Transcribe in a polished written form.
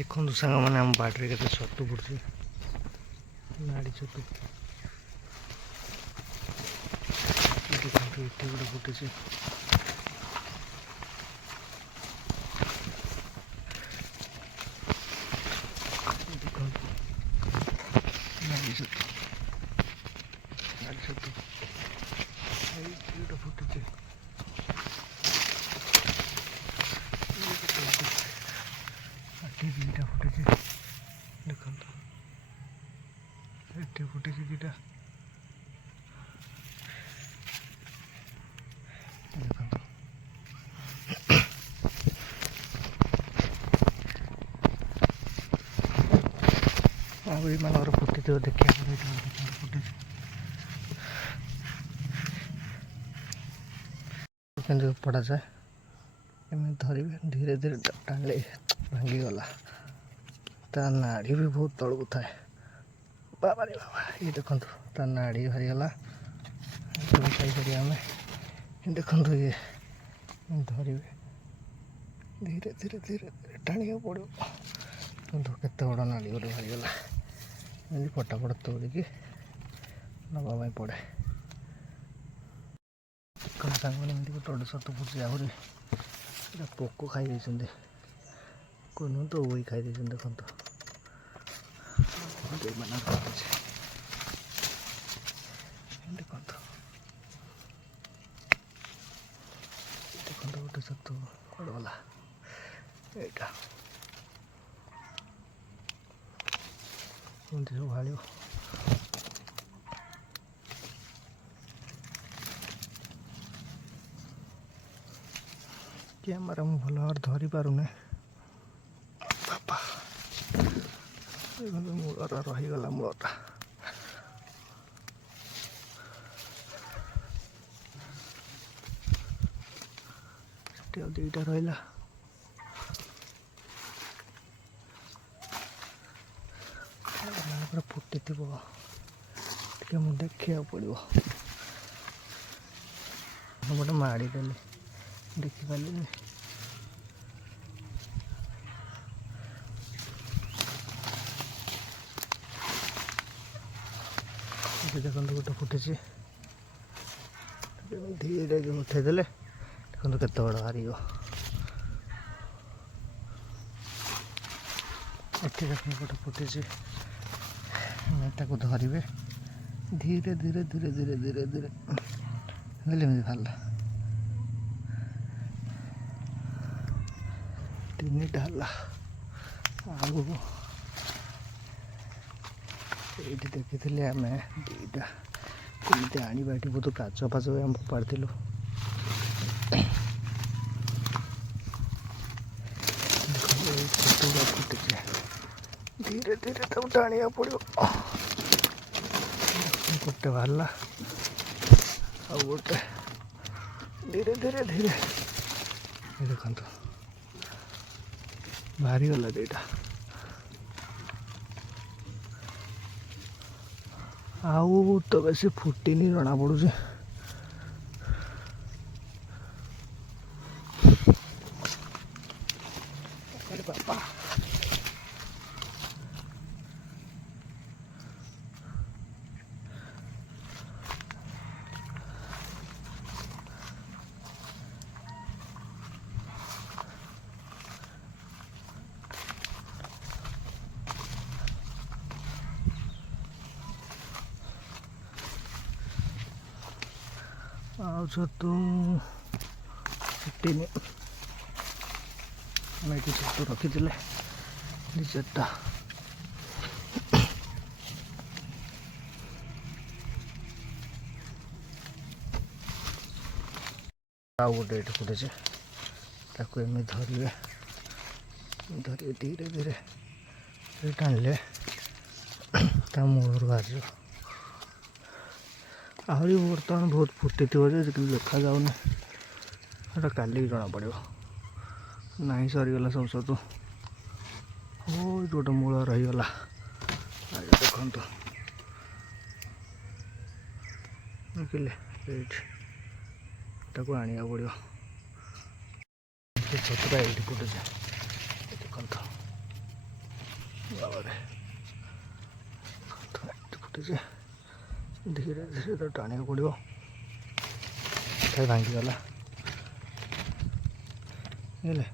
देखो सांग मैंने आम बाटे के छतु पड़े नाड़ी छतु देखो ये गोटे फुटे देखो नाड़ी छतु गोटे फुटे दुईटा फुटे देखो ये फुटे दुईटा देखो आगे मान फुटी थो देखिए फुटे पड़ा जाए एम धरे धीरे धीरे टाणिले भांगीगला ता नाड़ी भी बहुत तलू थाए बाबा रे बाबा ये देखो ता नाड़ी भारीगला खाई आम देखो ये धरे धीरे धीरे धीरे टाणिया पड़ो केते बड़ नाड़ी गोटे भारीगला एमती फटाफट तोड़िकी नवा पड़े सांग मैंने गोटे गोटे सत फुट आहरी पोक खाई कौन तो वही खाई देखो देखो गोटे सतु गला यहाँ सब भाड़ कैमरा मु भल भाव धरी पारूने बापा मूलर रहीगला मूलटा दुईटा रहा पूरा फुटी थे मुझे देखा पड़ो गोटे माड़ीदेली देखिपारे देखो गोटे फुटे धीरे उठेदेले देखो केते बड़ बाहर एटी देखो गोटे फुटे धरवे धीरे धीरे धीरे धीरे धीरे धीरे बाहर तीन ढाला ये देखी आम दुईटा कमी आने बहुत काच फाच आम फोपाड़ी फुटे धीरे धीरे तब टाणिया पड़ो गोटे बाहर आ गोटे धीरे धीरे धीरे देखो बाहरी गला दुईटा आउ तो बेसी फुटीनी जना पड़ू बापा आउ छतु फुटीनी ये छतु रखी चार्टा आउ गोटे ये फुटे एम धरवे धीरे धीरे टाणिले मूल बाहर आहरी बर्तमान बहुत फुटी थी देखा जाऊनी काली जना पड़ो ना सरीगला सब सतु गोटे मूल रहीगला देखो देखिले आने पड़ो छतुटा ये फुटे देखो ବାବାରେ ଫୁଟିଛି। ଧୀରେ ଧୀରେ ତ ଟାଣିବାକୁ ପଡ଼ିବ। ଭାଙ୍ଗିଗଲା ବୁଝିଲେ।